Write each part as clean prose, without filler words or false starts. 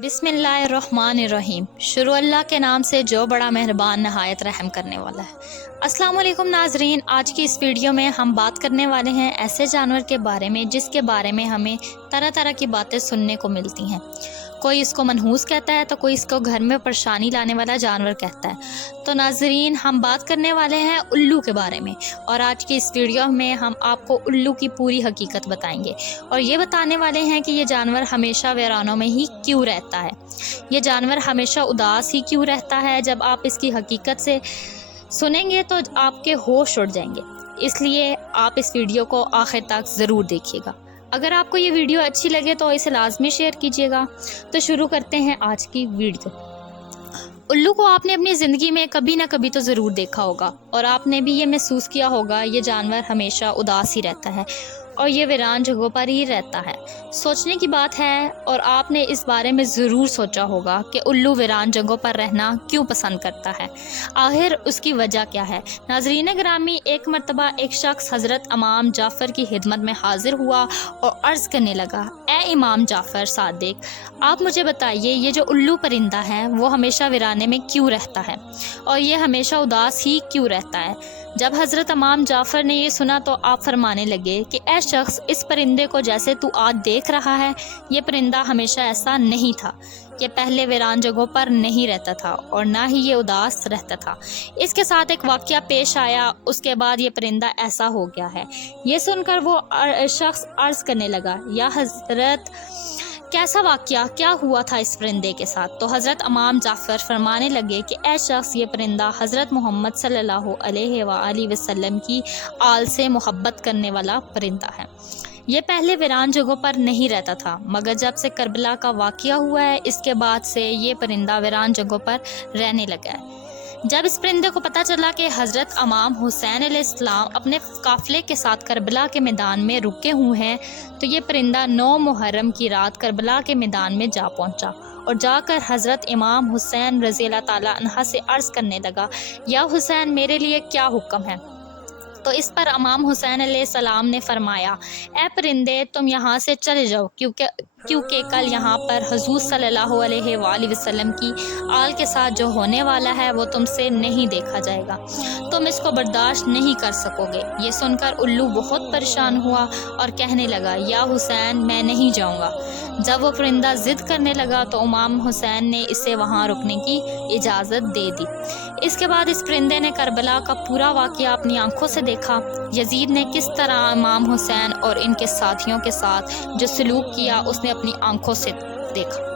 बिस्मिल्लाहिर्रहमानिर्रहीम। शुरू अल्लाह के नाम से जो बड़ा मेहरबान नहायत रहम करने वाला है। अस्सलाम वालेकुम नाजरीन, आज की इस वीडियो में हम बात करने वाले हैं ऐसे जानवर के बारे में जिसके बारे में हमें तरह तरह की बातें सुनने को मिलती हैं। कोई इसको मनहूस कहता है तो कोई इसको घर में परेशानी लाने वाला जानवर कहता है। तो नाजरीन, हम बात करने वाले हैं उल्लू के बारे में, और आज की इस वीडियो में हम आपको उल्लू की पूरी हकीकत बताएंगे और ये बताने वाले हैं कि ये जानवर हमेशा वीरानों में ही क्यों रहता है। ये जानवर हमेशा उदास ही क्यों रहता है। जब आप इसकी हकीकत से सुनेंगे तो आपके होश उड़ जाएंगे, इसलिए आप इस वीडियो को आखिर तक ज़रूर देखिएगा। अगर आपको ये वीडियो अच्छी लगे तो इसे लाजमी शेयर कीजिएगा। तो शुरू करते हैं आज की वीडियो। उल्लू को आपने अपनी ज़िंदगी में कभी ना कभी तो ज़रूर देखा होगा और आपने भी ये महसूस किया होगा, ये जानवर हमेशा उदास ही रहता है और ये वीरान जगहों पर ही रहता है। सोचने की बात है, और आपने इस बारे में ज़रूर सोचा होगा कि उल्लू वीरान जगहों पर रहना क्यों पसंद करता है, आखिर उसकी वजह क्या है। नाज़रीन ग्रामी, एक मरतबा एक शख्स हज़रत इमाम जाफ़र की खिदमत में हाजिर हुआ और अर्ज़ करने लगा, ए इमाम जाफ़र सादिक, आप मुझे बताइए ये जो उल्लू परिंदा है वो हमेशा वीराने में क्यों रहता है और ये हमेशा उदास ही क्यों रहता है। जब हज़रत इमाम जाफ़र ने ये सुना तो आप फरमाने लगे कि ए शख्स, इस परिंदे को जैसे तू आज देख रहा है, ये परिंदा हमेशा ऐसा नहीं था। ये पहले वीरान जगहों पर नहीं रहता था और ना ही ये उदास रहता था। इसके साथ एक वाक़या पेश आया, उसके बाद ये परिंदा ऐसा हो गया है। ये सुनकर वो शख्स अर्ज़ करने लगा, या हज़रत, कैसा वाक़या, क्या हुआ था इस परिंदे के साथ। तो हज़रत इमाम जाफ़र फरमाने लगे कि ए शख्स, ये परिंदा हज़रत मोहम्मद सल्लल्लाहु अलैहि वसल्लम की आल से मोहब्बत करने वाला परिंदा है। ये पहले वीरान जगहों पर नहीं रहता था, मगर जब से करबला का वाक़या हुआ है इसके बाद से ये परिंदा वीरान जगहों पर रहने लगा है। जब इस परिंदे को पता चला कि हज़रत इमाम हुसैन अलैहिस्सलाम अपने काफ़िले के साथ करबला के मैदान में रुके हुए हैं, तो ये परिंदा 9 मुहर्रम की रात करबला के मैदान में जा पहुंचा और जाकर हज़रत इमाम हुसैन रज़ियल्लाहु ताला अन्हा से अर्ज़ करने लगा, या हुसैन, मेरे लिए क्या हुक्म है। तो इस पर इमाम हुसैन अलैहिस्सलाम ने फरमाया, ए परिंदे, तुम यहाँ से चले जाओ, क्योंकि कल यहाँ पर हुज़ूर सल्लल्लाहु अलैहि वसल्लम की आल के साथ जो होने वाला है वो तुमसे नहीं देखा जाएगा, तुम इसको बर्दाश्त नहीं कर सकोगे। ये सुनकर उल्लू बहुत परेशान हुआ और कहने लगा, या हुसैन, मैं नहीं जाऊँगा। जब वो परिंदा ज़िद करने लगा तो इमाम हुसैन ने इसे वहाँ रुकने की इजाज़त दे दी। इसके बाद इस परिंदे ने करबला का पूरा वाक़या अपनी आंखों से देखा। यजीद ने किस तरह इमाम हुसैन और इनके साथियों के साथ जो सलूक किया उसने अपनी आंखों से देखा।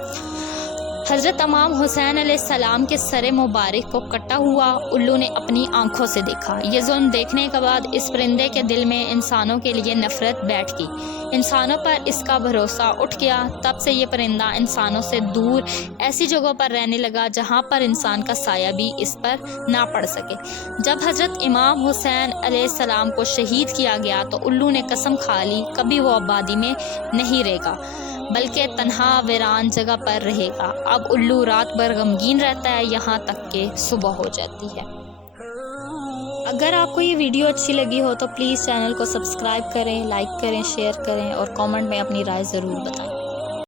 हज़रत इमाम हुसैन अलैहिस्सलाम के सरे मुबारक को कटा हुआ उल्लू ने अपनी आंखों से देखा। ये जुल्म देखने के बाद इस परिंदे के दिल में इंसानों के लिए नफ़रत बैठ गई, इंसानों पर इसका भरोसा उठ गया। तब से ये परिंदा इंसानों से दूर ऐसी जगहों पर रहने लगा जहाँ पर इंसान का साया भी इस पर ना पड़ सके। जब हज़रत इमाम हुसैन अलैहिस्सलाम को शहीद किया गया तो उल्लू ने कसम खा ली, कभी वो आबादी में नहीं रहेगा बल्कि तन्हा वीरान जगह पर रहेगा। अब उल्लू रात भर गमगीन रहता है, यहाँ तक कि सुबह हो जाती है। अगर आपको ये वीडियो अच्छी लगी हो तो प्लीज़ चैनल को सब्सक्राइब करें, लाइक करें, शेयर करें और कमेंट में अपनी राय ज़रूर बताएं।